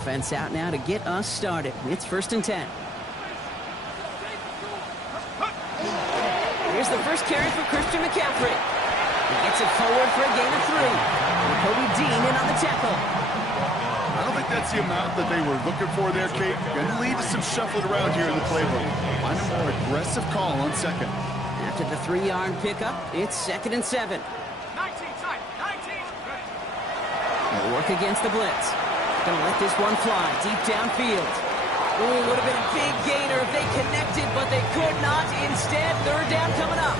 Offense out now to get us started. It's 1st and 10. Here's the first carry for Christian McCaffrey. He gets it forward for a gain of 3. And Kobe Dean in on the tackle. I don't think that's the amount that they were looking for there, Kate. Going to lead to some shuffling around here in the playbook. Find a more aggressive call on second. After the 3-yard pickup, it's 2nd and 7. 19, side, 19. They'll work against the blitz. Gonna let this one fly deep downfield. Ooh, would have been a big gainer if they connected, but they could not. Instead, 3rd down coming up.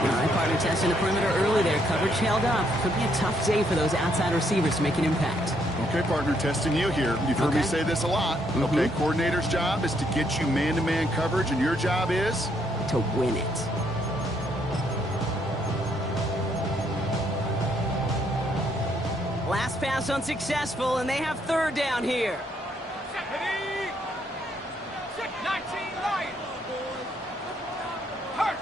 All right, partner testing the perimeter early there. Coverage held up. Could be a tough day for those outside receivers to make an impact. Okay, partner, testing you here. You've heard me say this a lot. Okay, coordinator's job is to get you man-to-man coverage, and your job is? To win it. Last pass unsuccessful, and they have 3rd down here. 19, Lions. Hurt.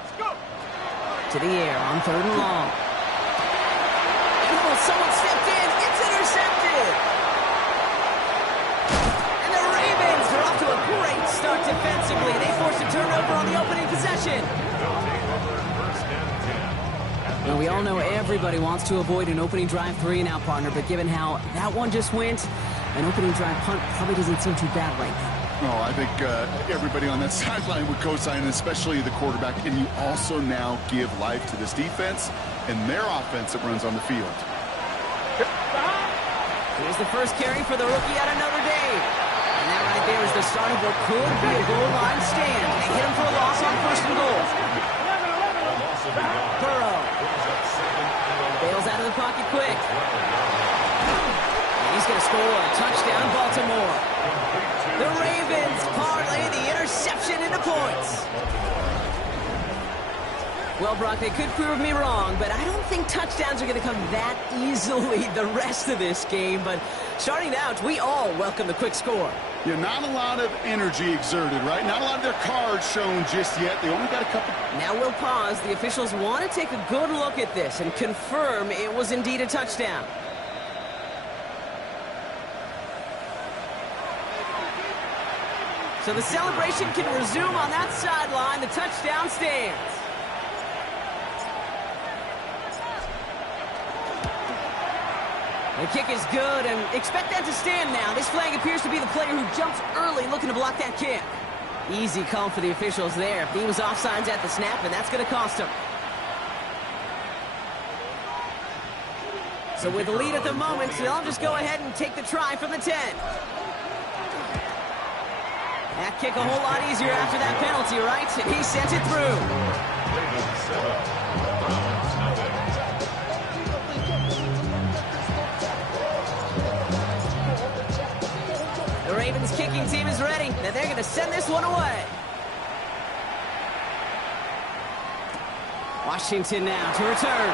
Let's go. To the air on 3rd and long. Oh, someone stepped in. It's intercepted. And the Ravens are off to a great start defensively. They forced a turnover on the opening possession. Well, we all know everybody wants to avoid an opening drive 3 now, partner, but given how that one just went, an opening drive punt probably doesn't seem too bad right now. Oh, I think everybody on that sideline would co-sign, especially the quarterback. And you also now give life to this defense and their offense that runs on the field. Here's the first carry for the rookie out of Notre Dame. And that right there is the start of what could be a goal line stand. They hit him for a loss on 1st and goal. Burrow bails out of the pocket quick. And he's going to score a touchdown, Baltimore. The Ravens parlay the interception into points. Well, Brock, they could prove me wrong, but I don't think touchdowns are going to come that easily the rest of this game. But starting out, we all welcome the quick score. Yeah, not a lot of energy exerted, right? Not a lot of their cards shown just yet. They only got a couple. Now we'll pause. The officials want to take a good look at this and confirm it was indeed a touchdown. So the celebration can resume on that sideline. The touchdown stands. The kick is good, and expect that to stand now. This flag appears to be the player who jumps early looking to block that kick. Easy call for the officials there. He was offsides at the snap, and that's going to cost him. So with the lead at the moment, they'll just go ahead and take the try from the 10. That kick a whole lot easier after that penalty, right? And he sent it through. The Ravens kicking team is ready. Now they're going to send this one away. Washington now to return.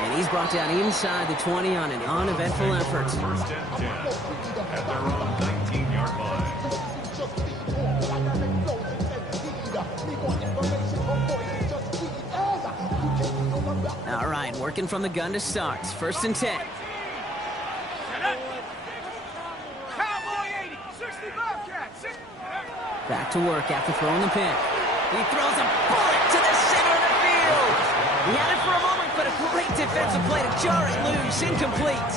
And he's brought down inside the 20 on an uneventful effort. First and 10 at their own 19-yard line. All right, working from the gun to start. 1st and 10. Back to work after throwing the pick. He throws a bullet to the center of the field. He had it for a moment, but a great defensive play to jar it loose. Incomplete.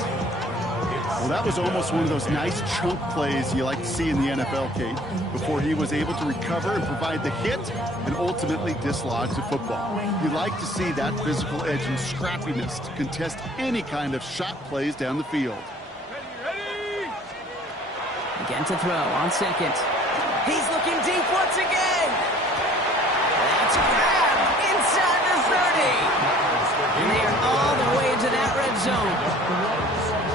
Well, that was almost one of those nice chunk plays you like to see in the NFL, Kate, before he was able to recover and provide the hit and ultimately dislodge the football. You like to see that physical edge and scrappiness to contest any kind of shot plays down the field. Again to throw on 2nd. He's looking deep once again. That's grabbed inside the 30. And they are all the way into that red zone.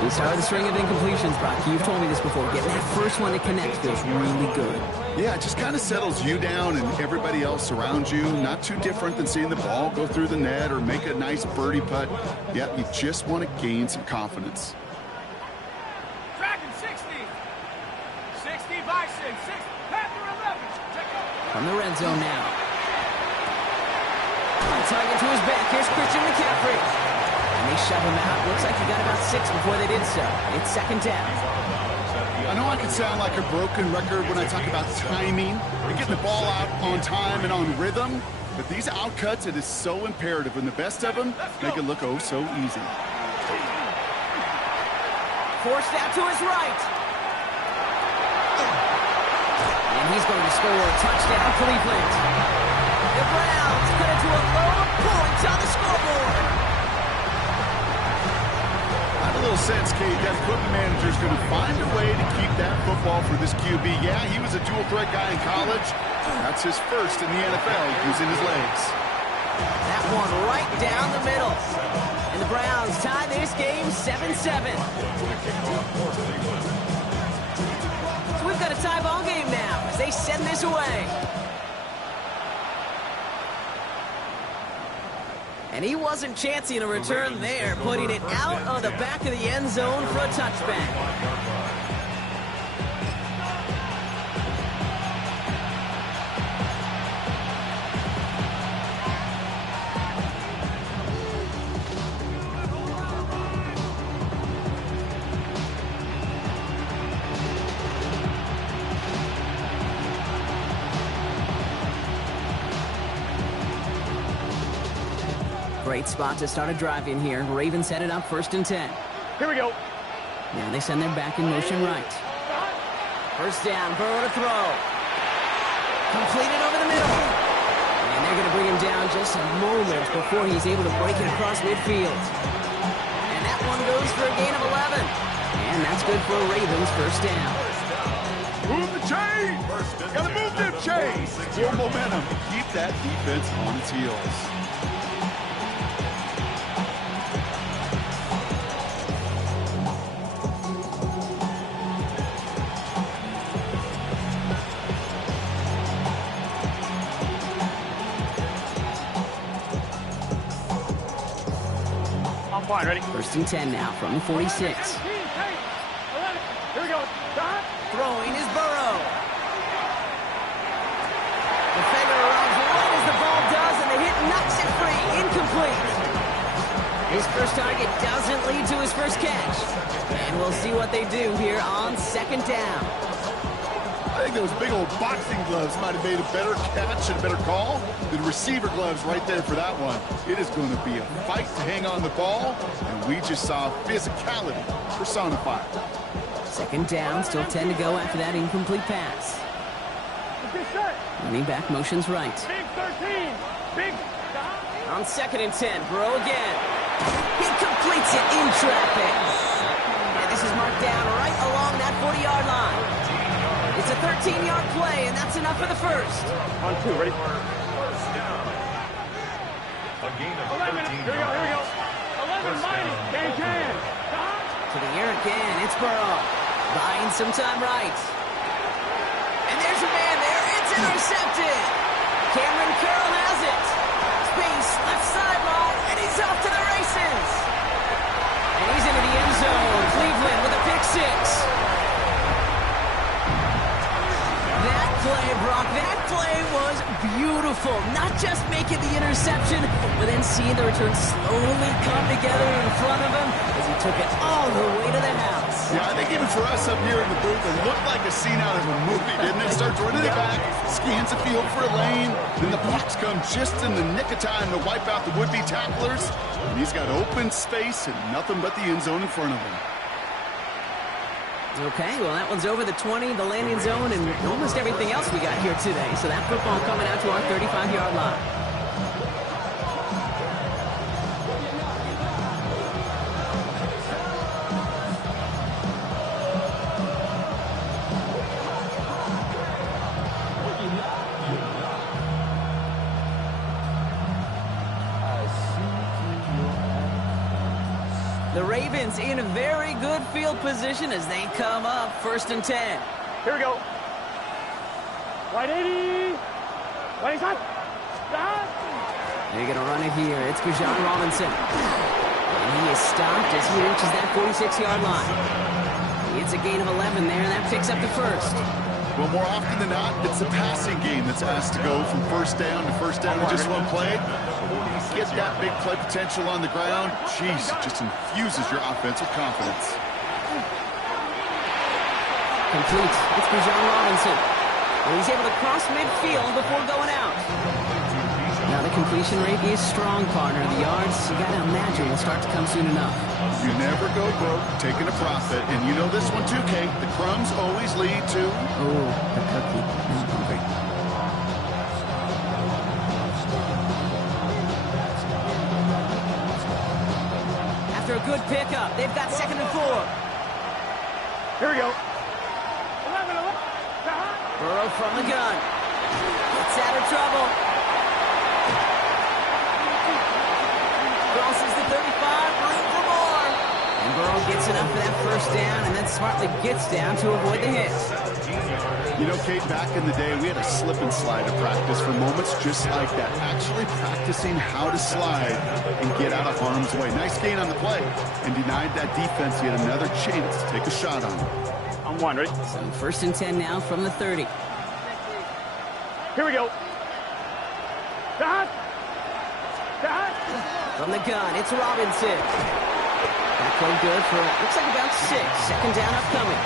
We started the string of incompletions, Brock. You've told me this before. Getting that first one to connect feels really good. Yeah, it just kind of settles you down and everybody else around you. Not too different than seeing the ball go through the net or make a nice birdie putt. Yeah, you just want to gain some confidence. Dragon 60. 60 Bison. 6 Panther 11. Check out. From the red zone now. Tugging to his back. Here's Christian McCaffrey. And they shove him out. Looks like he got about 6 before they did so. It's second down. I know I can sound like a broken record when I talk about timing and getting the ball out on time and on rhythm, but these outcuts, it is so imperative, and the best of them make it look oh so easy. Forced out to his right. And he's going to score a touchdown, Cleveland. The Browns cut it to a low point on the scoreboard. I have a little sense, Kate, that football manager is going to find a way to keep that football for this QB. Yeah, he was a dual threat guy in college. That's his first in the NFL, using his legs. That one right down the middle. And the Browns tie this game 7-7. So we've got a tie ball game now as they send this away. And he wasn't chancing a return there, putting it out of the back of the end zone for a touchback. Great spot to start a drive in here. Ravens headed up 1st and 10. Here we go. Now they send their back in motion right. First down, Burrow to throw. Completed over the middle. And they're going to bring him down just a moment before he's able to break it across midfield. And that one goes for a gain of 11. And that's good for a Ravens first down. Move the chain! Gotta move them chains! More momentum. Keep that defense on its heels. Fine, ready? 1st and 10 now from the 46. 11. Here we go. Throwing is Burrow. Defender arrives right as the ball does, and the hit knocks it free. Incomplete. His first target doesn't lead to his first catch. And we'll see what they do here on 2nd down. I think those big old boxing gloves might have made a better catch and a better call than receiver gloves right there for that one. It is going to be a fight to hang on the ball, and we just saw physicality personified. 2nd down, still 10 to go after that incomplete pass. Running back motions right. Big 13. Big. On 2nd and 10, Burrow again. He completes it in traffic. And this is marked down right along that 40-yard line. It's a 13-yard play, and that's enough for the first. On 2, ready? First down. A gain of 13 Here we go. 11 minus. Can. To the air again, it's Burrow. Buying some time right. And there's a man there. It's intercepted. Cameron Curl has it. Space, left sideline, and he's off to the races. And he's into the end zone. Cleveland with a pick 6. That play, Brock, that play was beautiful. Not just making the interception, but then seeing the return slowly come together in front of him as he took it all the way to the house. Yeah, I think even for us up here in the booth, it looked like a scene out of a movie, didn't it? Starts running it back, scans the field for a lane, then the blocks come just in the nick of time to wipe out the would-be tacklers, and he's got open space and nothing but the end zone in front of him. Okay, well, that one's over the 20, the landing zone, and almost everything else we got here today. So that football coming out to our 35-yard line. The Ravens in a very good field position as they come up 1st and 10. Here we go. Right 80. Right side. They're going to run it here. It's Bijan Robinson. And he is stopped as he reaches that 46-yard line. It's a gain of 11 there, and that picks up the first. Well, more often than not, it's the passing game that's asked to go from first down to first down in just one play. Get that big play potential on the ground. Jeez, it just infuses your offense with confidence. Complete. It's Bijan Robinson. And he's able to cross midfield before going out. Now the completion rate is strong, partner. The yards, you got to imagine, will start to come soon enough. You never go broke taking a profit. And you know this one too, Kate. The crumbs always lead to... Oh, the cookie. I'm hungry. After a good pickup, they've got 2nd and 4. Here we go. Burrow from the gun. Gets out of trouble. Crosses the 35, room for more. And Burrow gets enough for that first down and then smartly gets down to avoid the hit. You know, Kate, back in the day, we had a slip and slide to practice for moments just like that. Actually practicing how to slide and get out of harm's way. Nice gain on the play. And denied that defense yet another chance to take a shot on him. On one, ready? So 1st and 10 now from the 30. Here we go. From the gun, it's Robinson. That played good for, looks like about 6. 2nd down upcoming.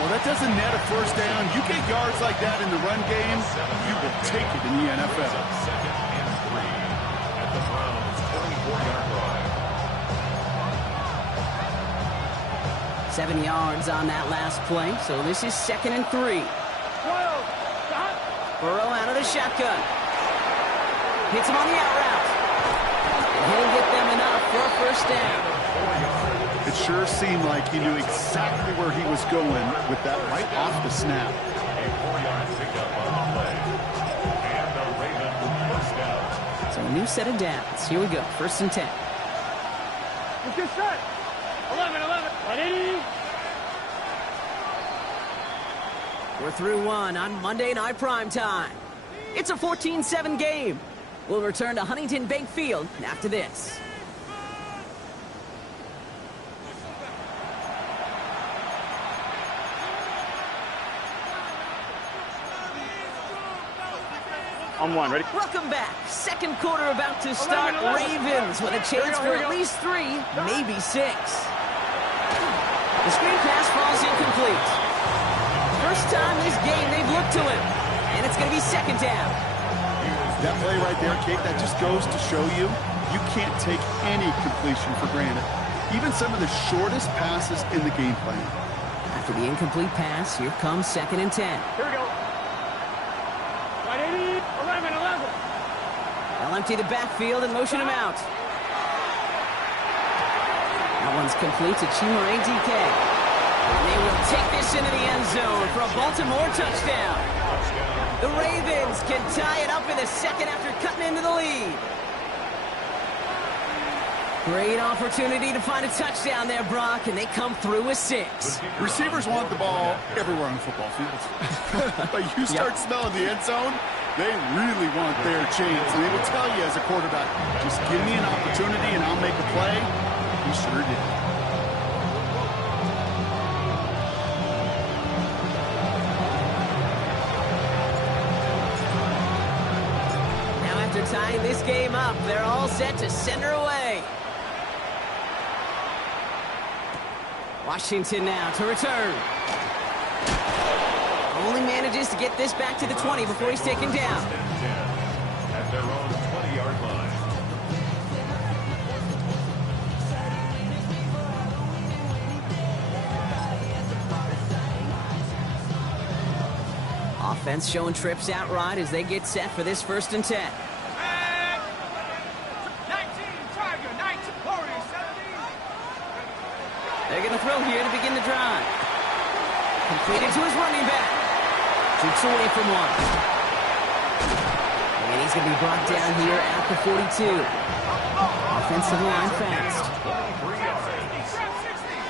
Well, that doesn't net a first down. You get yards like that in the run game, you will take it in the NFL. 2nd and 3 at the Browns' 24-yard line. 7 yards on that last play, so this is 2nd and 3. Burrow out of the shotgun. Hits him on the out route. And he'll get them enough for a first down. It sure seemed like he knew exactly where he was going with that right off the snap. A 4-yard pickup on the play. And the Ravens first down. So a new set of downs. Here we go, 1st and 10. Let's get set. 11. 180. We're through one on Monday Night Primetime. It's a 14-7 game. We'll return to Huntington Bank Field after this. On one, ready? Welcome back. 2nd quarter about to start. Ravens with a chance for at least 3, maybe 6. The screen pass falls incomplete. First time this game they've looked to him. And it's going to be 2nd down. That play right there, Kate, that just goes to show you, you can't take any completion for granted. Even some of the shortest passes in the game plan. After the incomplete pass, here comes 2nd and 10. Here we go. 180. 11. They'll empty the backfield and motion him out. That one's complete to Chimere DK. And they will take this into the end zone for a Baltimore touchdown. The Ravens can tie it up in the 2nd after cutting into the lead. Great opportunity to find a touchdown there, Brock, and they come through with 6. Receivers want the ball everywhere on football fields. But you start smelling the end zone, they really want their chance. And they will tell you as a quarterback, just give me an opportunity and I'll make a play. He sure did. Now after tying this game up, they're all set to send her away. Washington now to return. Only manages to get this back to the 20 before he's taken down. 1st and 10 at their own 20-yard line. Offense showing trips outright as they get set for this 1st and 10. 19, Tiger, 19, Warriors, 17. They're going to throw here to begin the drive. Completed to his running back. Shoots away from one. And he's going to be brought down here at the 42. Offensive line fast. 23 yards.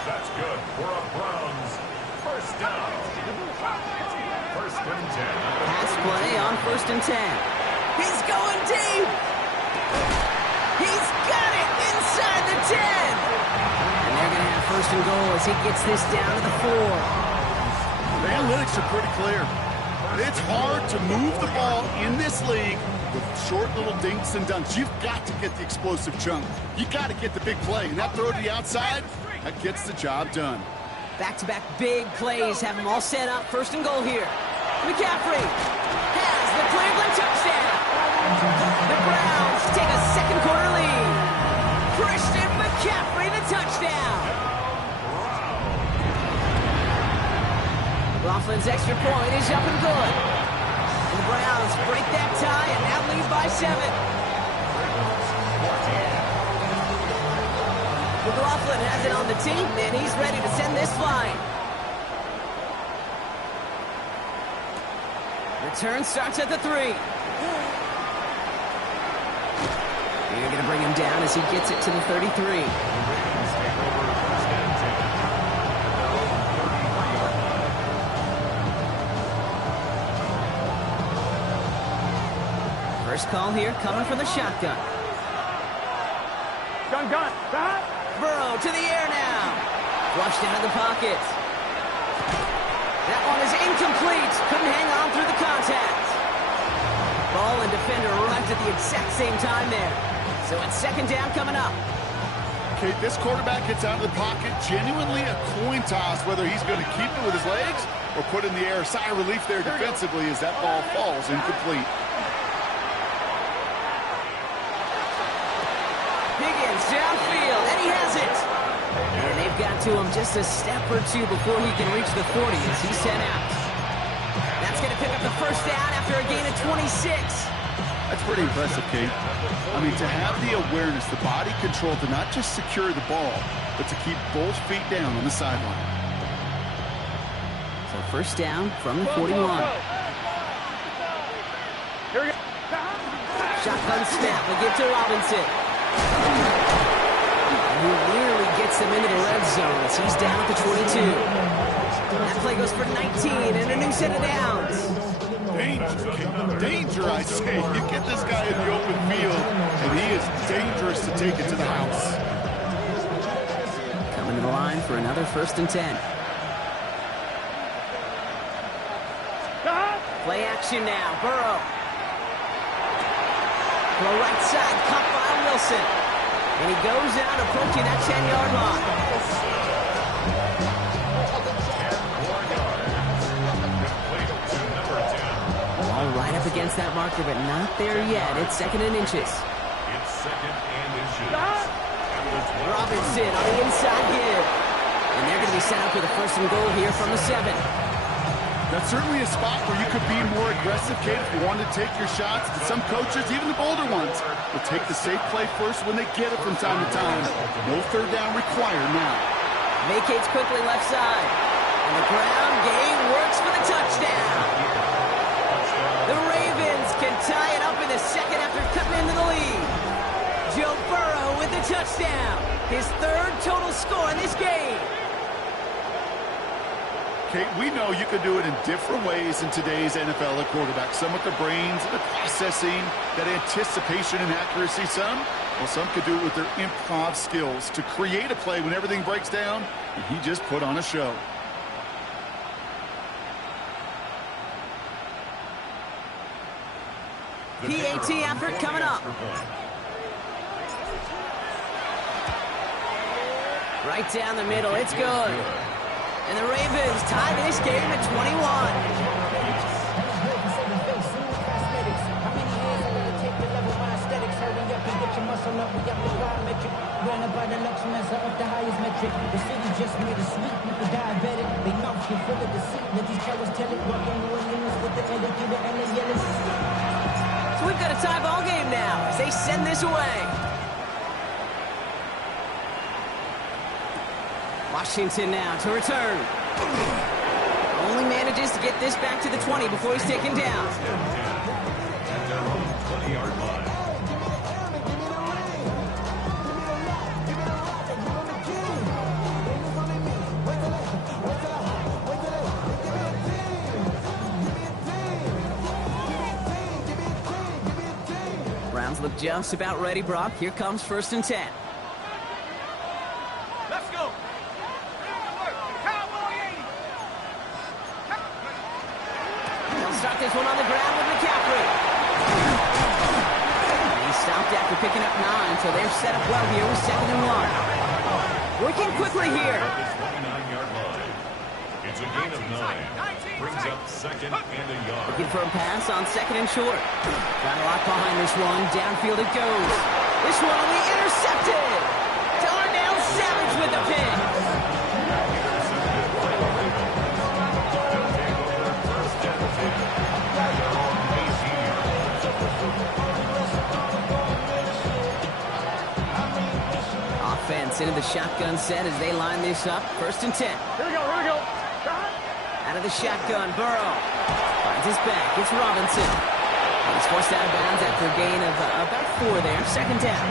That's good for a Browns first down. 1st and 10. Pass play on 1st and 10. He's going deep. He's got it inside the 10. And they're going to have 1st and goal as he gets this down to the 4. The analytics are pretty clear. It's hard to move the ball in this league with short little dinks and dunks. You've got to get the explosive chunk. You got to get the big play. And that throw to the outside, that gets the job done. Back-to-back big plays have them all set up. First and goal here. McCaffrey has the Cleveland touchdown. The Browns take a second quarter lead. Christian McCaffrey, the touchdown. Laughlin's extra point is up and good. And the Browns break that tie and now lead by 7. McLaughlin has it on the team, and he's ready to send this flying. Return starts at the 3. You're going to bring him down as he gets it to the 33. First call here coming from the shotgun. Gun. Burrow to the air now. Flushed out of the pocket. That one is incomplete. Couldn't hang on through the contact. Ball and defender arrived at the exact same time there. So it's second down coming up. Okay, this quarterback gets out of the pocket. Genuinely a coin toss whether he's going to keep it with his legs or put in the air. Sigh of relief there defensively as that ball falls incomplete. Higgins downfield, and he has it. And they've got to him just a step or two before he can reach the 40 as he's sent out. That's going to pick up the first down after a gain of 26. That's pretty impressive, Kate. I mean, to have the awareness, the body control to not just secure the ball, but to keep both feet down on the sideline. So first down from the 41. Here we go. Shotgun snap, will get to Robinson. And he nearly gets them into the red zone as he's down at the 22. That play goes for 19 and a new set of downs. Danger, I say. You get this guy in the open field, and he is dangerous to take it to the house. Coming to the line for another first and 10. Play action now, Burrow. To the right side, caught by Wilson. And he goes out approaching that 10-yard line. All right up against that marker, but not there yet. It's second and inches. It's second and inches. Robinson on the inside give. And they're going to be set up with a first and goal here from the 7. That's certainly a spot where you could be more aggressive, Kate, if you want to take your shots. But some coaches, even the bolder ones, will take the safe play first when they get it from time to time. No third down required now. Vacates quickly left side. And the ground game works for the touchdown. The Ravens can tie it up in the second after cutting into the lead. Joe Burrow with the touchdown. His third total score in this game. Kate, we know you can do it in different ways in today's NFL at quarterback. Some with the brains, the processing, that anticipation and accuracy. Some could do it with their improv skills to create a play when everything breaks down. And he just put on a show. PAT effort coming up. Right down the middle, it's good. And the Ravens tie this game at 21. So we've got a tie ball game now as they send this away. Washington now to return. Only manages to get this back to the 20 before he's taken down. Browns look just about ready, Brock. Here comes first and 10. Let's go. They'll start this one on the ground with McCaffrey. He stopped after picking up 9, so they're set up well here with 2nd and 1. Working quickly here. It's a gain of 9. Brings up 2nd and a yard. Looking for a pass on 2nd and short. Got a lot behind this one. Downfield it goes. This one will be intercepted. Darnell Savage with the pick. Offense into the shotgun set as they line this up. 1st and 10. Here we go, here we go. Out of the shotgun, Burrow finds his back. It's Robinson. He's forced out of bounds after a gain of about 4 there. 2nd down.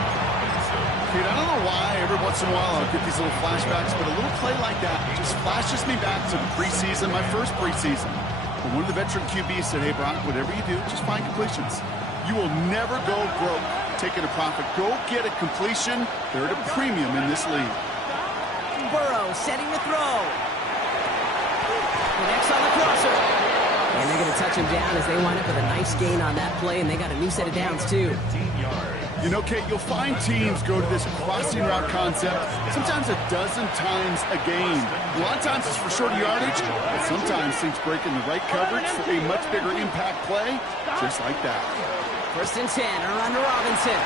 Dude, I don't know why every once in a while I'll get these little flashbacks, but a little play like that just flashes me back to the preseason, my first preseason. When one of the veteran QBs said, hey, Brock, whatever you do, just find completions. You will never go broke taking a profit. Go get a completion. They're at a premium in this league. Burrow setting the throw. Connects on the crosser. And they're going to touch him down as they wind up with a nice gain on that play, and they got a new set of downs, too. You know, Kate, you'll find teams go to this crossing route concept sometimes a dozen times a game. A lot of times it's for shorter yardage, but sometimes things break in the right coverage for a much bigger impact play, just like that. 1st and 10, a run to Robinson.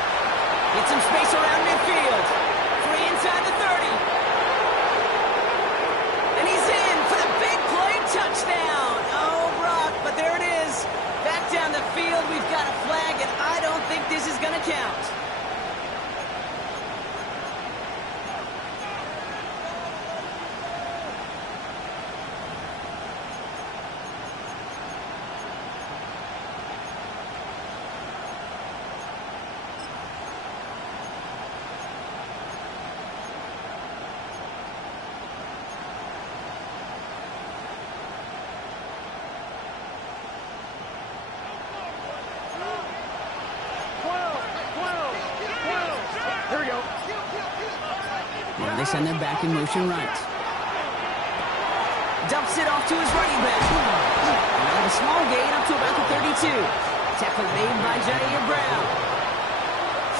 Get some space around midfield. Free inside the 30. And he's in for the big play touchdown. Oh, Brock, but there it is. Back down the field, we've got a flag, and I don't think this is going to count. They send them back in motion right. Dumps it off to his running back. And a small gain up to about the 32. Tackle made by Jair Brown.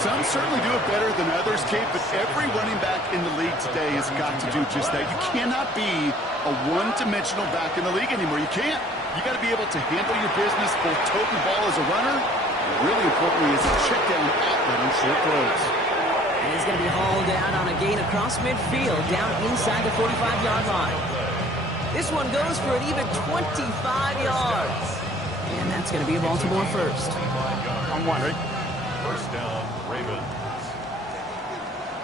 Some certainly do it better than others, Kate, but every running back in the league today has got to do just that. You cannot be a one-dimensional back in the league anymore. You can't. You got to be able to handle your business, both tote the ball as a runner, and really importantly as a check down outlet on short throws. And he's going to be hauled out on a gain across midfield, down inside the 45-yard line. This one goes for an even 25 yards. And that's going to be a Baltimore first. On 1, right? 1st down, Ravens.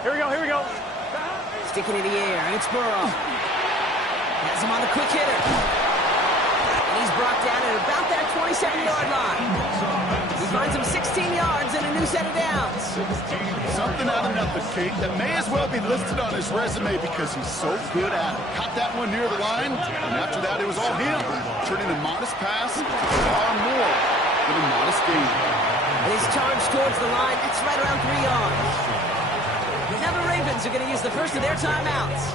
Here we go, here we go. Sticking in the air, it's Burrow. Has him on the quick hitter. And he's brought down at about that 27-yard line. He finds him 16 yards and a new set of downs. Something out of nothing, Kate, that may as well be listed on his resume because he's so good at it. Caught that one near the line, and after that it was all him, turning a modest pass to far more than a modest gain. And he's charged towards the line. That's right around 3 yards. Now the Ravens are going to use the first of their timeouts.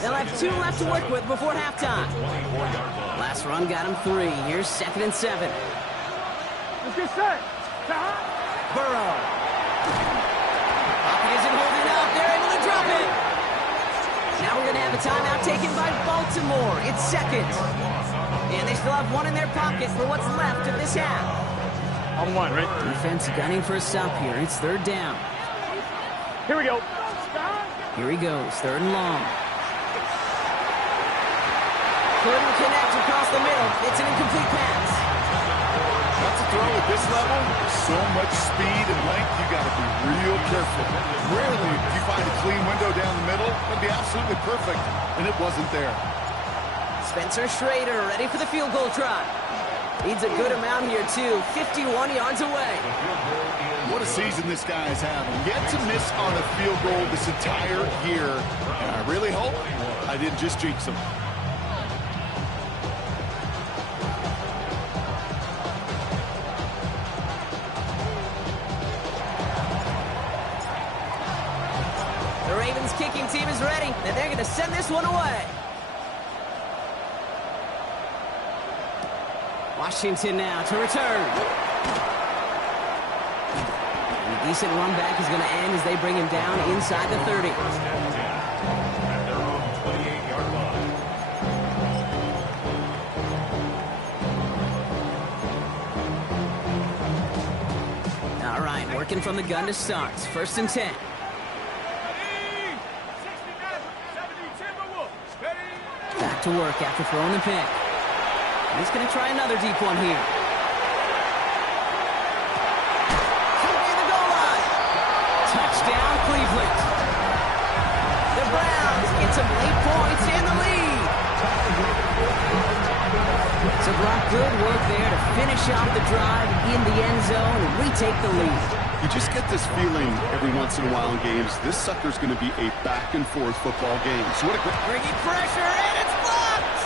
They'll have 2 left to work with before halftime. Last run got him 3. Here's 2nd and 7. Let's get set. Burrow. Pocket isn't holding up. They're able to drop it. Now we're going to have a timeout taken by Baltimore. It's 2nd. And they still have 1 in their pocket for what's left of this half. On 1, right? Defense gunning for a stop here. It's 3rd down. Here we go. Here he goes. 3rd and long. Couldn't connect across the middle. It's an incomplete pass. That's a throw at this level. There's so much speed and length, you got to be real careful. Rarely do you find a clean window down the middle. It'd be absolutely perfect, and it wasn't there. Spencer Schrader ready for the field goal try. Needs a good amount here, too. 51 yards away. What a season this guy is having. Yet to miss on a field goal this entire year. And I really hope I didn't just jinx him. The Ravens kicking team is ready, and they're going to send this one away. Washington now to return. And a decent run back is going to end as they bring him down inside the 30. First and 10 at their own 28-yard line. All right, working from the gun to start. First and 10. Back to work after throwing the pick. He's going to try another deep one here. Near the goal line. Touchdown, Cleveland. The Browns get some late points in the lead. So Brock, good work there to finish off the drive in the end zone and retake the lead. You just get this feeling every once in a while in games, this sucker's going to be a back-and-forth football game. So what a great... Bringing pressure, and it's blocked!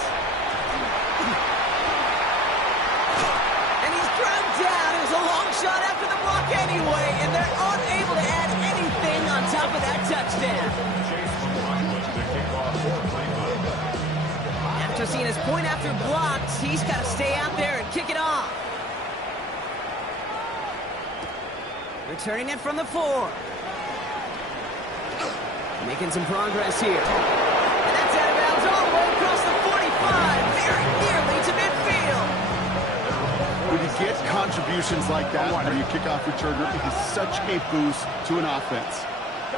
And he's dragged down. It was a long shot after the block anyway, and they're unable to add anything on top of that touchdown. Chase McLaughlin, the kickoff for Cleveland. After seeing his point after blocked, he's got to stay out there and kick it off. Returning it from the 4. Making some progress here. And that's out of bounds all the way across the 45, very nearly to midfield. When you get contributions like that, where you kick off returner, it is such a boost to an offense.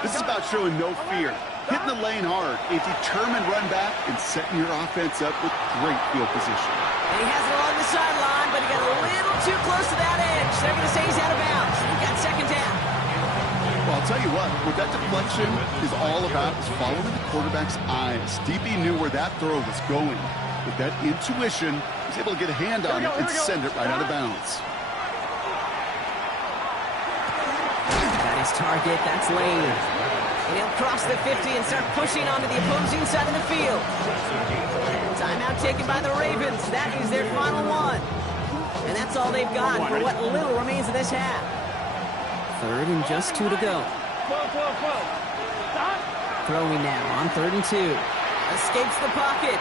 This is about showing no fear, hitting the lane hard, a determined run back, and setting your offense up with great field position. And he has it along the sideline, but he got a little too close to that edge. They're going to say he's out of bounds. He got second down. Well, I'll tell you what that deflection is all about is following the quarterback's eyes. DB knew where that throw was going. With that intuition, he was able to get a hand on it and send it right out of bounds. Got his target. That's Lane. And he'll cross the 50 and start pushing onto the opposing side of the field. Timeout taken by the Ravens. That is their final one. And that's all they've got for what little remains of this half. Third and just 2 to go. Throwing now on 3rd and 2. Escapes the pocket.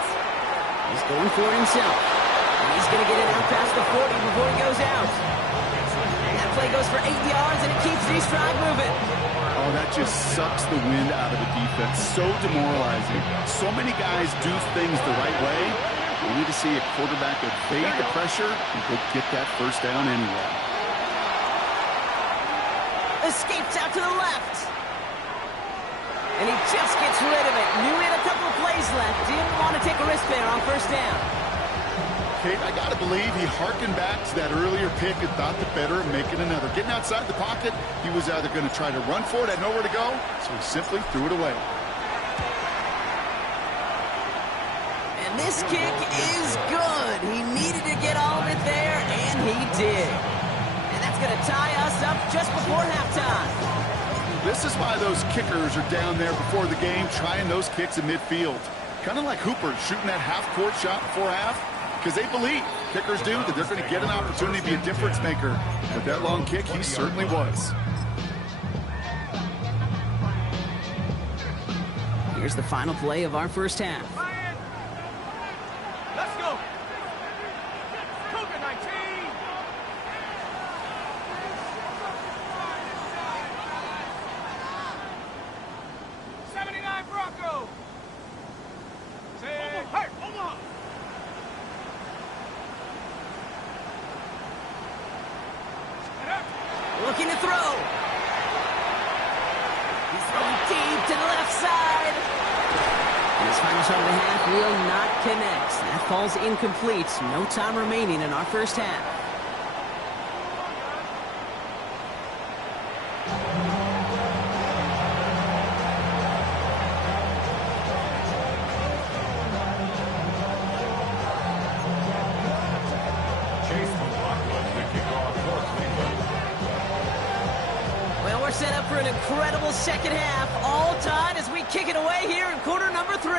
He's going for it himself. And he's going to get it out past the 40 before he goes out. And that play goes for 8 yards, and it keeps these drive moving. Oh, that just sucks the wind out of the defense. So demoralizing. So many guys do things the right way. We need to see a quarterback evade the pressure and go get that first down anyway. Escapes out to the left. And he just gets rid of it. Knew he had a couple of plays left. Didn't want to take a risk there on first down. Kate, I got to believe he harkened back to that earlier pick and thought the better of making another. Getting outside the pocket, he was either going to try to run for it, had nowhere to go, so he simply threw it away. And this kick is good. He needed to get all of it there, and he did. And that's going to tie us up just before halftime. This is why those kickers are down there before the game trying those kicks in midfield. Kind of like Hooper shooting that half-court shot before half, because they believe, kickers do, that they're going to get an opportunity to be a difference maker. With that long kick, he certainly was. Here's the final play of our first half. Let's go. Cougar 19. Bronco. Say, hey, Omaha. Looking to throw. He's throwing deep to the left side. And his final shot of the half will not connect. That falls incomplete. No time remaining in our first half. Set up for an incredible second half, all tied as we kick it away here in quarter number 3.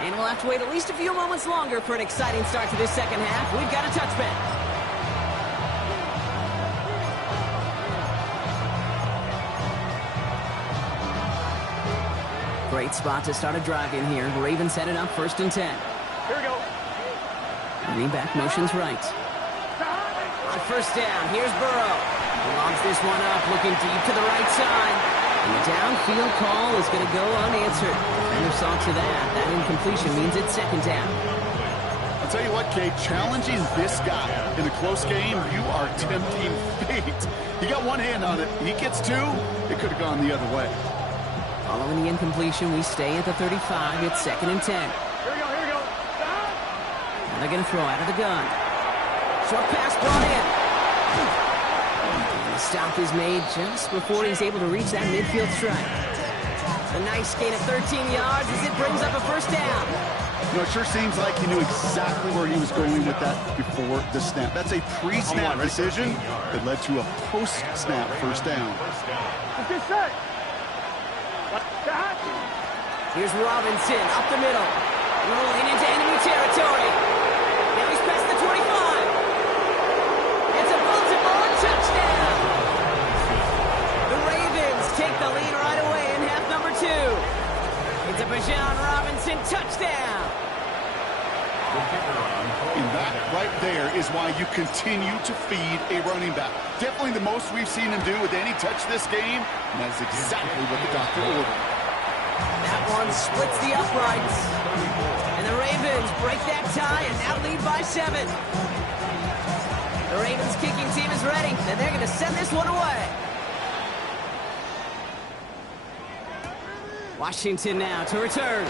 And we'll have to wait at least a few moments longer for an exciting start to this second half. We've got a touchback. Great spot to start a drive in here. Ravens headed up 1st and 10. Here we go. Running back motions right. On first down, here's Burrow. He lobs this one up, looking deep to the right side. And the downfield call is going to go unanswered. Defender saw to that. That incompletion means it's second down. I'll tell you what, Kate, challenging this guy in a close game, you are tempting fate. He got one hand on it. He gets two, it could have gone the other way. Following the incompletion, we stay at the 35. It's second and 10. Here we go, here we go. Now they're going to throw out of the gun. Short pass brought in. And the stop is made just before he's able to reach that midfield strike. A nice gain of 13 yards as it brings up a first down. You know, it sure seems like he knew exactly where he was going with that before the snap. That's a pre-snap decision that led to a post-snap first down. Let's get set. Here's Robinson up the middle. Rolling into enemy territory. Now he's past the 25. It's a Baltimore touchdown. The Ravens take the lead right away in half number 2. It's a Bijan Robinson touchdown. And that right there is why you continue to feed a running back. Definitely the most we've seen him do with any touch this game, and that's exactly what the doctor ordered. That one splits the uprights. And the Ravens break that tie and now lead by 7. The Ravens kicking team is ready, and they're going to send this one away. Washington now to return.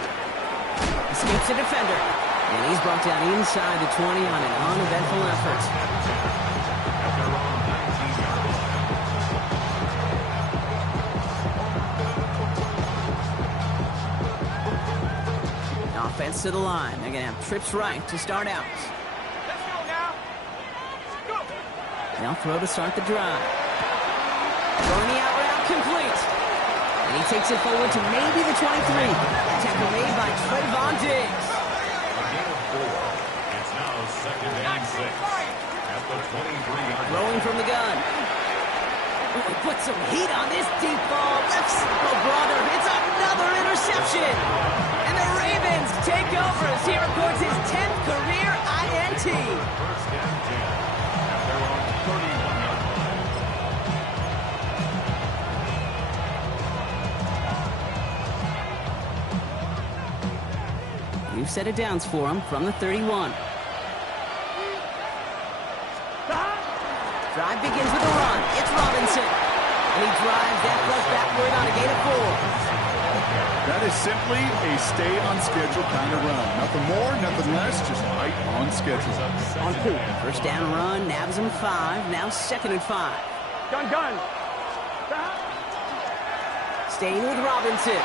Escapes the defender. And he's brought down inside the 20 on an uneventful effort. Offense to the line. They're going to have trips right to start out. Let's go now. Go. They'll throw to start the drive. Throwing the out route complete. And he takes it forward to maybe the 23. Tackle made by Trayvon Diggs. It's now second and 6 at the 23-yard line. Throwing from the gun. Ooh, he puts some heat on this deep ball. Left circle brother. It's another interception. And the Ravens take over as he records his 10th career INT. First and 10 at their own 31-yard line. New set of downs for him from the 31. Drive begins with a run. It's Robinson. And he drives that plus backward on a gain of 4. That is simply a stay-on-schedule kind of run. Nothing more, nothing less, just right on schedule. On 2. First down run, nabs him 5. Now second and 5. Gun. Staying with Robinson.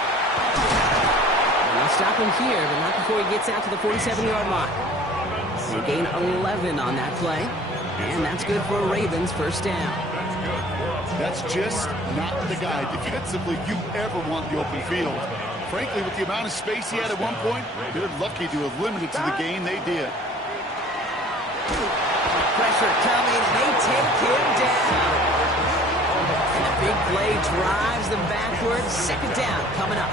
And they'll stop him here, but not before he gets out to the 47-yard line. They gain 11 on that play. And that's good for a Ravens first down. That's just not the guy defensively you ever want the open field. Frankly, with the amount of space he had at one point, they're lucky to have limited to the gain they did. Pressure coming, and they take him down. And the big play drives them backwards. Second down coming up.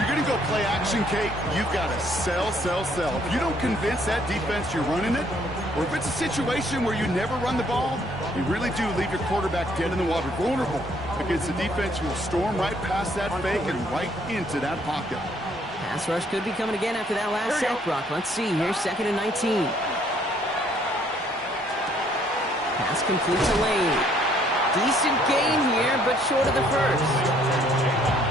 You're going to go play action, Kate, you've got to sell. If you don't convince that defense you're running it, or if it's a situation where you never run the ball, you really do leave your quarterback dead in the water, vulnerable against a defense who will storm right past that fake and right into that pocket. Pass rush could be coming again after that last sack, Brock. Let's see. Here's second and 19. Pass complete to Lane. Decent gain here, but short of the first.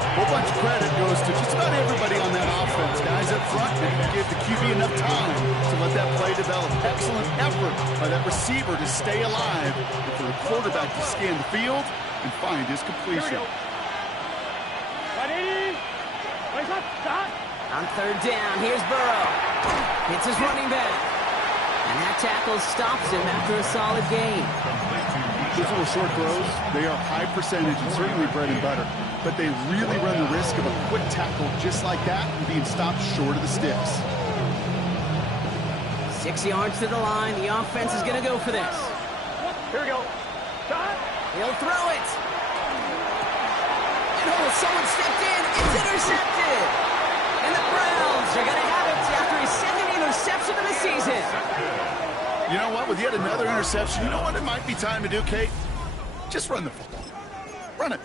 A whole bunch of credit goes to just about everybody on that offense. Guys up front didn't give the QB enough time to let that play develop. Excellent effort by that receiver to stay alive and for the quarterback to scan the field and find his completion. On third down, here's Burrow. Hits his running back. And that tackle stops him after a solid gain. Those little short throws, they are high percentage and certainly bread and butter. But they really run the risk of a quick tackle just like that and being stopped short of the sticks. 6 yards to the line. The offense is going to go for this. Here we go. He'll throw it. And oh, someone stepped in. It's intercepted. And the Browns are going to have it after his second interception of the season. You know what? With yet another interception, you know what it might be time to do, Kate? Just run the football. Run it.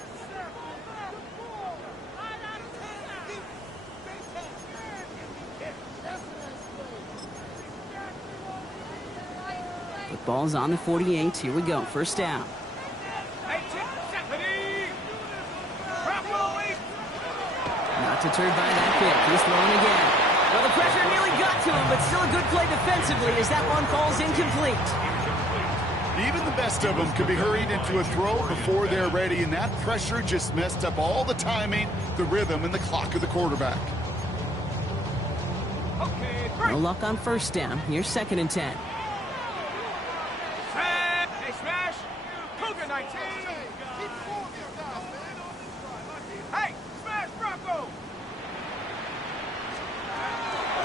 The ball's on the 48. Here we go. First down. Not deterred by that pick. He's throwing again. Well, the pressure nearly got to him, but still a good play defensively as that one falls incomplete. Even the best of them could be hurried into a throw before they're ready, and that pressure just messed up all the timing, the rhythm, and the clock of the quarterback. No luck on first down. Here's 2nd and 10. Hey, smash! Cougar 19! Hey, smash Bronco!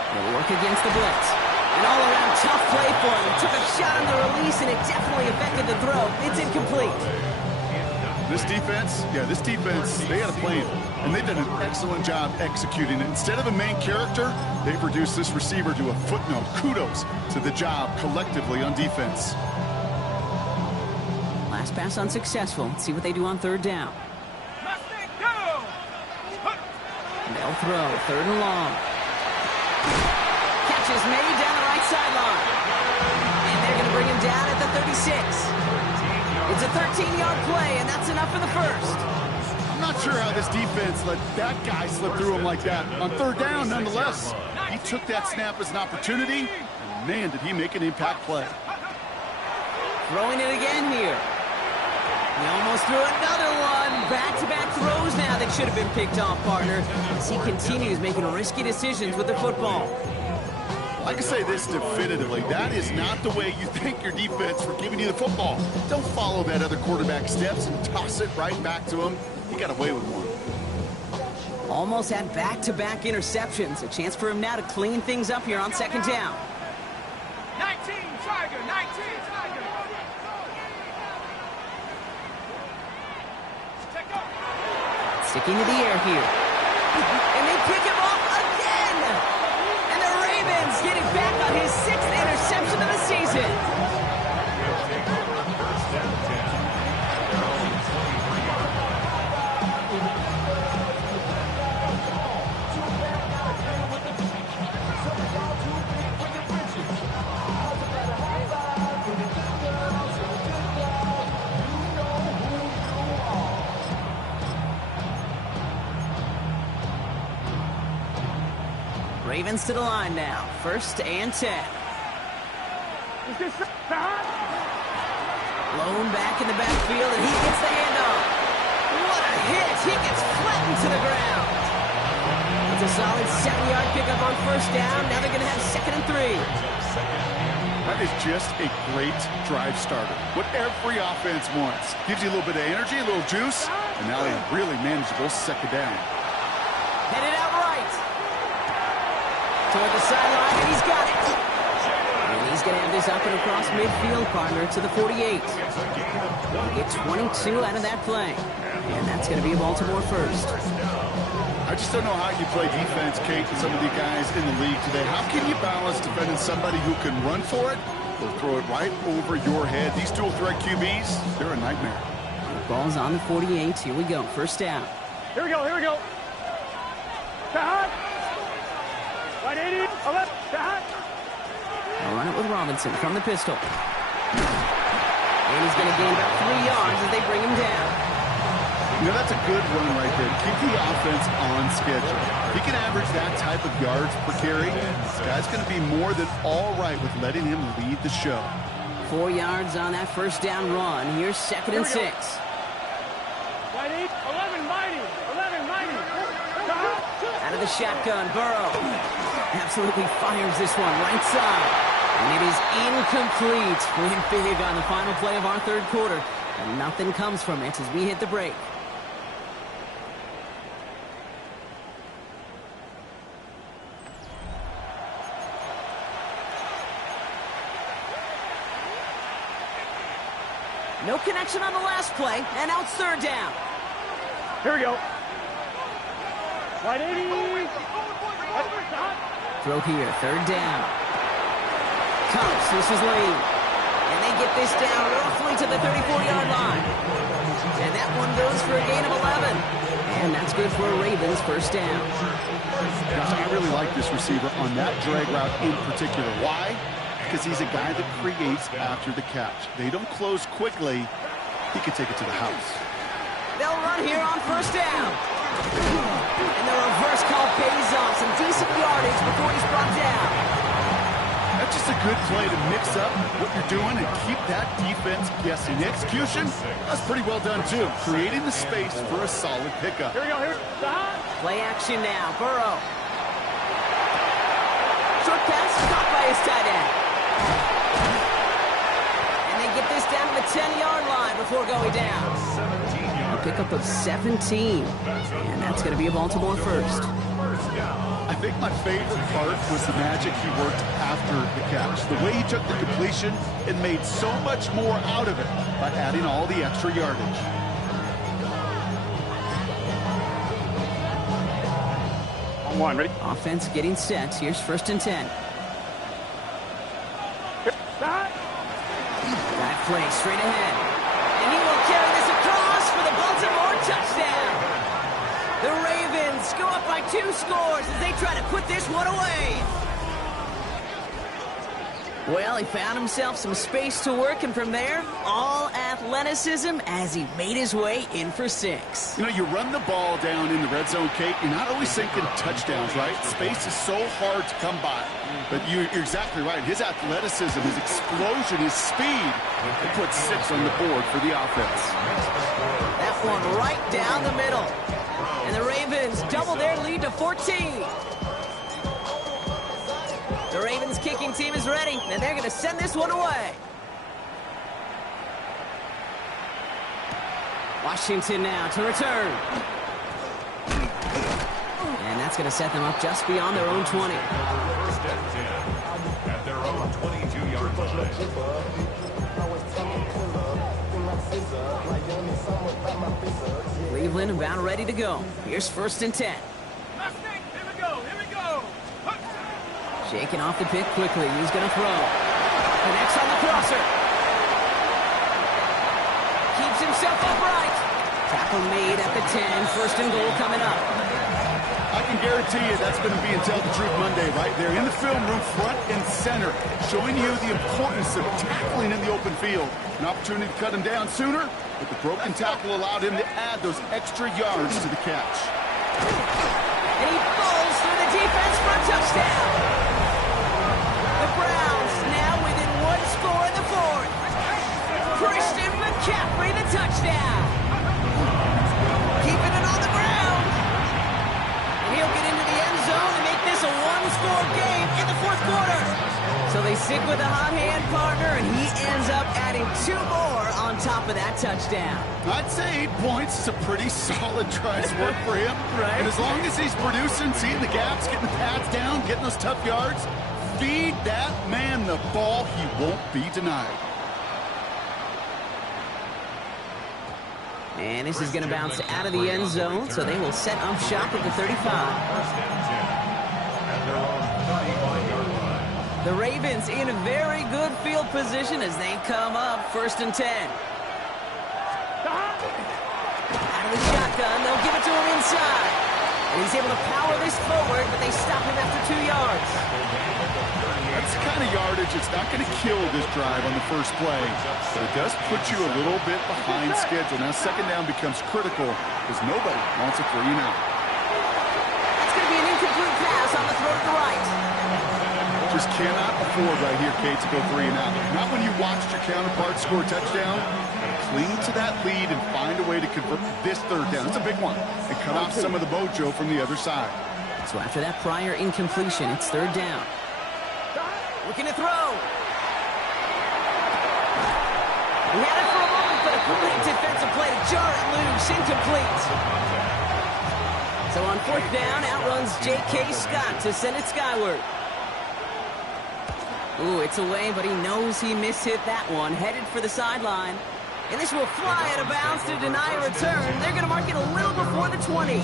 They'll work against the blitz. An all-around tough play for him. Took a shot on the release, and it definitely affected the throw. It's incomplete. This defense, they had a plan, and they've done an excellent job executing it. Instead of a main character, they've reduced this receiver to a footnote. Kudos to the job collectively on defense. Last pass unsuccessful. Let's see what they do on 3rd down. Mustang, go! They'll throw. 3rd and long. Catch is made down the right sideline. And they're going to bring him down at the 36. It's a 13-yard play, and that's enough for the first. I'm not sure how this defense let that guy slip through him like that. On 3rd down, nonetheless, he took that snap as an opportunity, and man, did he make an impact play. Throwing it again here. He almost threw another one. Back-to-back throws now that should have been picked off, partner, as he continues making risky decisions with the football. I can say this definitively, that is not the way you thank your defense for giving you the football. Don't follow that other quarterback steps and toss it right back to him. He got away with one. Almost had back-to-back interceptions. A chance for him now to clean things up here on 2nd down. 19, Tiger, 19, Tiger! Sticking to the air here. And they pick him off again! And the Ravens getting back on his 6th interception of the season. Ravens to the line now. 1st and 10. Blown back in the backfield, and he gets the handoff. What a hit! He gets flattened to the ground. It's a solid 7-yard pickup on 1st down. Now they're going to have 2nd and 3. That is just a great drive starter. What every offense wants. Gives you a little bit of energy, a little juice, and now a really manageable 2nd down. Headed out right. Toward the sideline, and he's got it. And he's going to have this up and across midfield, partner, to the 48. Get 22 out of that play. And that's going to be a Baltimore first. I just don't know how you play defense, Kate, with some of the guys in the league today. How can you balance defending somebody who can run for it or throw it right over your head? These dual threat QBs, they're a nightmare. The ball's on the 48. Here we go. 1st down. Here we go, here we go. Hot. 180, 11, hot. They'll run it with Robinson from the pistol. And he's going to gain about 3 yards as they bring him down. You know, that's a good run right there. Keep the offense on schedule. If he can average that type of yards per carry, this guy's going to be more than all right with letting him lead the show. 4 yards on that 1st down run. Here's 2nd and 6. 11 mighty, 11 mighty. Out of the shotgun, Burrow absolutely fires this one right side. And it is incomplete. Win big on the final play of our 3rd quarter. And nothing comes from it as we hit the break. No connection on the last play, and now it's 3rd down. Here we go. 180. Throw here, 3rd down. comes. This is Lane. And they get this down roughly to the 34-yard line. And that one goes for a gain of 11. And that's good for a Ravens first down. Gosh, I really like this receiver on that drag route in particular. Why? Because he's a guy that creates after the catch. They don't close quickly. He can take it to the house. They'll run here on first down. And the reverse call pays off. Some decent yardage before he's brought down. That's just a good play to mix up what you're doing and keep that defense guessing. The execution, that's pretty well done too. Creating the space for a solid pickup. Here we go. Here. Play action now. Burrow. Short pass caught by his tight end. And they get this down to the 10-yard line before going down. A pickup of 17. And that's going to be a Baltimore first. I think my favorite part was the magic he worked after the catch. The way he took the completion and made so much more out of it by adding all the extra yardage. On one, ready? Offense getting set. Here's first and 10. That play straight ahead. And he will carry this across for the Baltimore touchdown. The Ravens go up by 2 scores as they try to put this one away. Well, he found himself some space to work, and from there, all athleticism as he made his way in for 6. You know, you run the ball down in the red zone, Kate, you're not always thinking touchdowns, right? Space is so hard to come by. But you're exactly right. His athleticism, his explosion, his speed, it puts 6 on the board for the offense. That one right down the middle. And the Ravens double their lead to 14. The Ravens kicking team is ready, and they're going to send this one away. Washington now to return. And that's going to set them up just beyond their own 20. First and 10 at their own 22-yard line. Cleveland about ready to go. Here's first and 10. Shaking off the pick quickly. He's going to throw. Connects on the crosser. Keeps himself upright. Tackle made at the 10. First and goal coming up. I can guarantee you that's going to be until the Truth Monday right there in the film room, front and center, showing you the importance of tackling in the open field. An opportunity to cut him down sooner, but the broken tackle allowed him to add those extra yards to the catch. And he falls through the defense for a touchdown. The Browns now within 1 score in the 4th. Christian McCaffrey, the touchdown. Keeping it on the ground. And he'll get into the end zone and make this a 1-score game in the 4th quarter. So they stick with a hot hand partner, and he ends up adding 2 more on top of that touchdown. I'd say 8 points is a pretty solid try's work for him. Right. And as long as he's producing, seeing the gaps, getting the pads down, getting those tough yards, feed that man the ball, he won't be denied. And this is going to bounce out of the end zone, so they will set up shop at the 35. First and 10 at their own 35-yard line. The Ravens in a very good field position as they come up first and 10. Out of the shotgun, they'll give it to him inside. And he's able to power this forward, but they stop him after 2 yards. That's the kind of yardage it's not going to kill this drive on the first play, but it does put you a little bit behind schedule. Now second down becomes critical because nobody wants a 3 and out. That's going to be an incomplete pass on the throw to the right. Just cannot afford right here, Kate, to go 3 and out. Not when you watched your counterpart score a touchdown. Cling to that lead and find a way to convert this 3rd down. It's a big one. And cut off some of the mojo from the other side. So after that prior incompletion, it's 3rd down. Looking to throw. He had it for a moment, but a great defensive play to jar it loose. Incomplete. So on 4th down, outruns J.K. Scott to send it skyward. Ooh, it's away, but he knows he mishit that one. Headed for the sideline. And this will fly out of bounds to deny a return. They're going to mark it a little before the 20.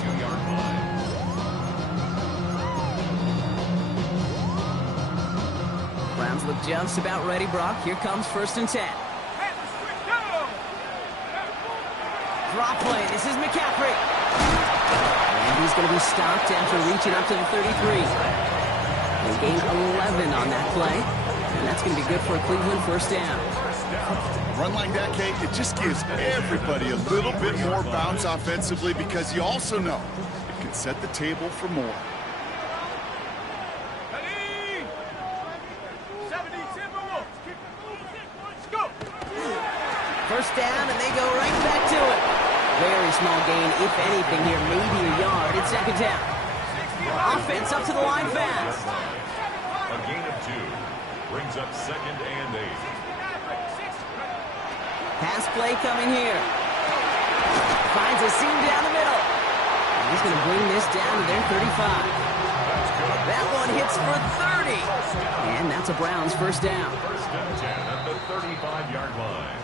Browns look just about ready, Brock. Here comes 1st and 10. Draw play. This is McCaffrey. And he's going to be stopped after reaching up to the 33. They gained 11 on that play. And that's going to be good for a Cleveland 1st down. Run like that, Kate, it just gives everybody a little bit more bounce offensively because you also know it can set the table for more. First down, and they go right back to it. Very small gain, if anything here, maybe a yard. It's 2nd down. Offense up to the line fast. A gain of 2 brings up 2nd and 8. Pass play coming here. Finds a seam down the middle. And he's going to bring this down to their 35. That one hits for 30. And that's a Browns 1st down. 1st and 10 at the 35-yard line.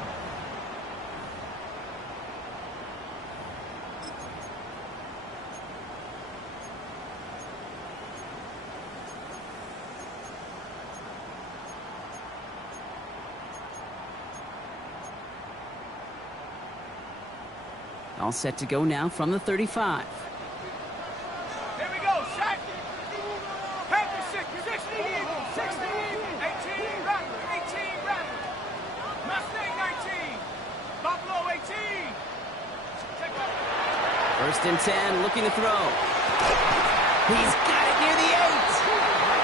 All set to go now from the 35. Here we go, shot. Panthers 60 Eagles, 60 Eagles, 18 Rattler, 18 Rattler. Mustang 19, Buffalo 18. Check out. 1st and 10, looking to throw. He's got it near the 8.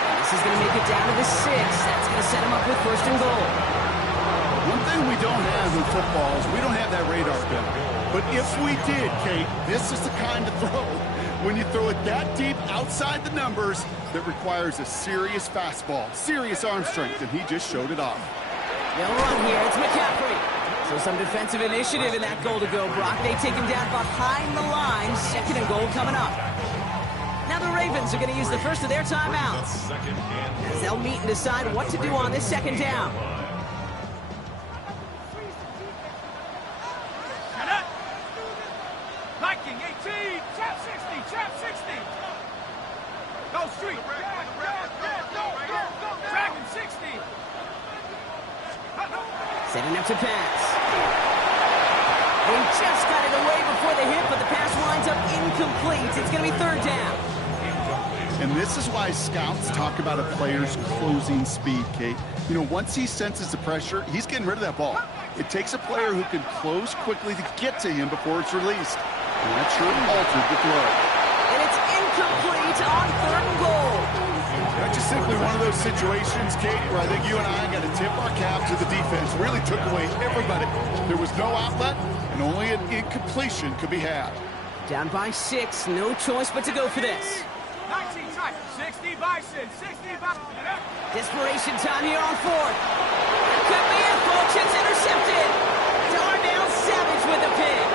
And this is going to make it down to the 6. That's going to set him up with 1st and goal. One thing we don't have in football is we don't have that radar gun. But if we did, Kate, this is the kind of throw, when you throw it that deep outside the numbers, that requires a serious fastball, serious arm strength, and he just showed it off. They'll run here. It's McCaffrey. So some defensive initiative in that goal to go, Brock. They take him down behind the line. 2nd and goal coming up. Now the Ravens are going to use the first of their timeouts, as they'll meet and decide what to do on this 2nd down. Viking 18, trap 60, trap 60. Go street. Dragon 60. Setting up to pass. They just got it away before the hit, but the pass winds up incomplete. It's going to be 3rd down. And this is why scouts talk about a player's closing speed, Kate. You know, once he senses the pressure, he's getting rid of that ball. It takes a player who can close quickly to get to him before it's released. And that sure altered the throw. And it's incomplete on 3rd and goal. That's just simply one of those situations, Kate, where I think you and I got to tip our cap to the defense. Really took away everybody. There was no outlet, and only an incompletion could be had. Down by 6, no choice but to go for this. 19 type, 60 Bison, 60 Bison. Desperation time here on 4th. It could be it, folks. It's intercepted. Darnell Savage with the pick.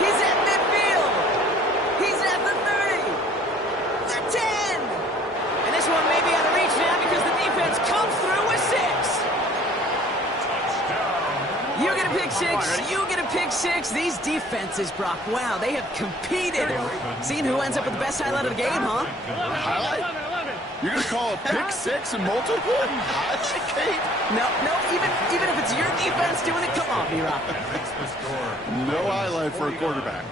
He's at midfield. He's at the 30. The 10. And this one may be out of reach now because the defense comes through with 6. You get a pick 6. You get a pick 6. These defenses, Brock, wow, they have competed. Seeing who ends up with the best highlight of the game, huh? Highlight? You're going to call a pick 6 and multiple? Highlight, Kate? No, even if it's your defense doing it, come on, B-Rock. No highlight for a quarterback.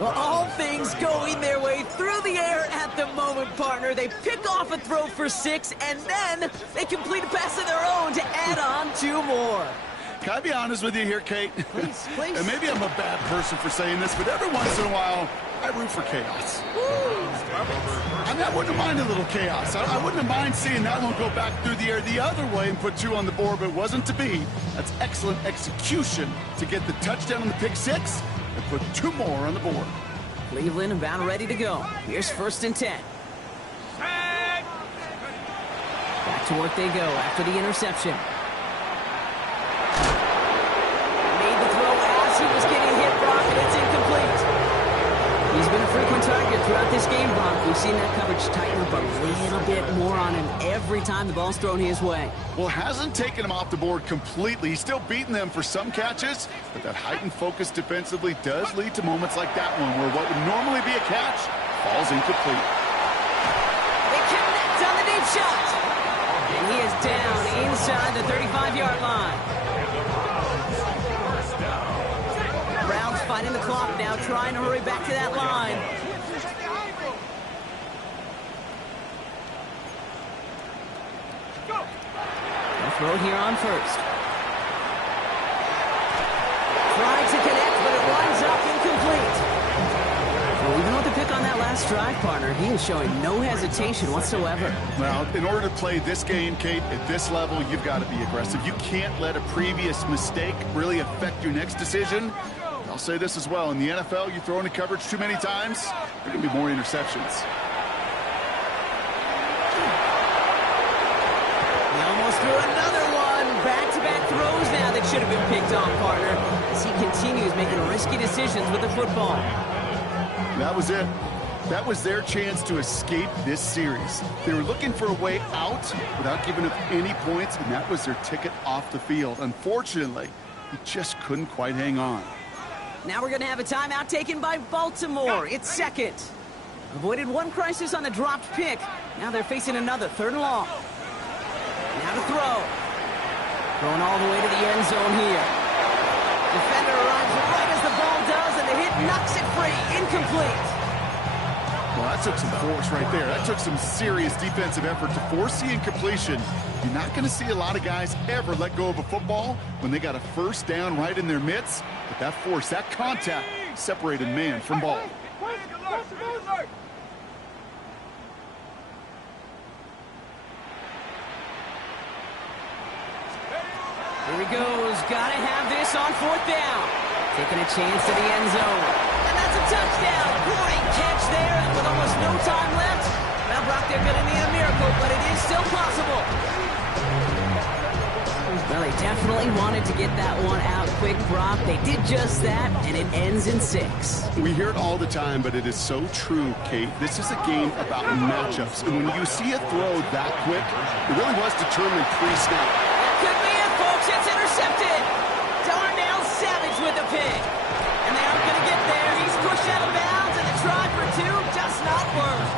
Well, all things going their way through the air at the moment, partner. They pick off a throw for 6, and then they complete a pass of their own to add on 2 more. Can I be honest with you here, Kate? Please, please. And maybe I'm a bad person for saying this, but every once in a while, I root for chaos. I mean, I wouldn't mind a little chaos. I wouldn't have mind seeing that one go back through the air the other way and put 2 on the board, but it wasn't to be. That's excellent execution to get the touchdown on the pick 6 and put 2 more on the board. Cleveland about ready to go. Here's 1st and 10. Back to work they go after the interception. Made the throw as he was getting hit, Brock, and it's incomplete. He's been a frequent target throughout this game, Brock. We've seen that coverage tighten up a little bit more on him every time the ball's thrown his way. Well, hasn't taken him off the board completely. He's still beating them for some catches, but that heightened focus defensively does lead to moments like that one where what would normally be a catch falls incomplete. They connect on the deep shot. And he is down inside the 35-yard line. Browns fighting the clock now, trying to hurry back to that line. They'll throw it here on first. Tried to connect, but it winds up incomplete. Well, even with the pick on that last drive, partner, he is showing no hesitation whatsoever. Well, in order to play this game, Kate, at this level, you've got to be aggressive. You can't let a previous mistake really affect your next decision. I'll say this as well. In the NFL, you throw into coverage too many times, there are going to be more interceptions. He almost threw another one. Back-to-back throws now that should have been picked off, partner, as he continues making risky decisions with the football. That was it. That was their chance to escape this series. They were looking for a way out without giving up any points, and that was their ticket off the field. Unfortunately, he just couldn't quite hang on. Now we're going to have a timeout taken by Baltimore. It's second. Avoided one crisis on the dropped pick. Now they're facing another, 3rd and long. Now to throw. Throwing all the way to the end zone here. Defender arrives right as the ball does, and the hit knocks it free. Incomplete. Well, that took some force right there. That took some serious defensive effort to force the incompletion. You're not going to see a lot of guys ever let go of a football when they got a first down right in their midst. But that force, that contact, separated man from ball. Here he goes. Got to have this on 4th down. Taking a chance to the end zone. And that's a touchdown. Great catch there. And with almost no time left. Now, Brock, they're going to need a miracle, but it is still possible. Well, they definitely wanted to get that one out quick, Brock. They did just that, and it ends in 6. We hear it all the time, but it is so true, Kate. This is a game about matchups. And when you see a throw that quick, it really was determined pre-snap. Could be it, folks. It's intercepted. Darnell Savage with the pick. And they aren't going to get there. He's pushed out of bounds, and the try for 2 does not work.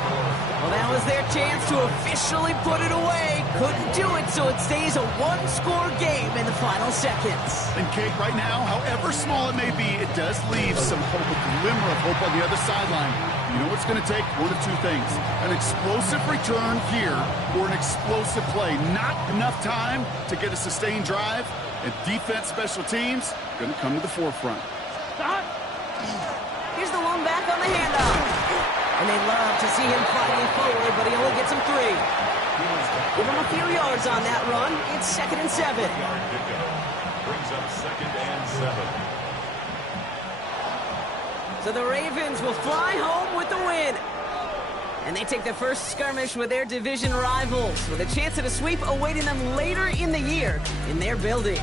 Well, that was their chance to officially put it away. Couldn't do it, so it stays a 1-score game in the final seconds. And Kate, right now, however small it may be, it does leave some hope, a glimmer of hope on the other sideline. You know what's going to take? One of 2 things. An explosive return here or an explosive play. Not enough time to get a sustained drive, and defense, special teams going to come to the forefront. Here's the one back on the handoff. And they love to see him fighting forward, but he only gets him 3. Give him a few yards on that run. It's 2nd and 7. Brings up 2nd and 7. So the Ravens will fly home with the win. And they take the first skirmish with their division rivals, with a chance at a sweep awaiting them later in the year in their building.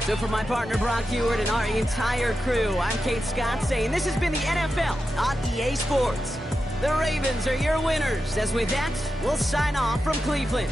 So for my partner Brock Huard and our entire crew, I'm Kate Scott saying this has been the NFL on EA Sports. The Ravens are your winners, as with that, we'll sign off from Cleveland.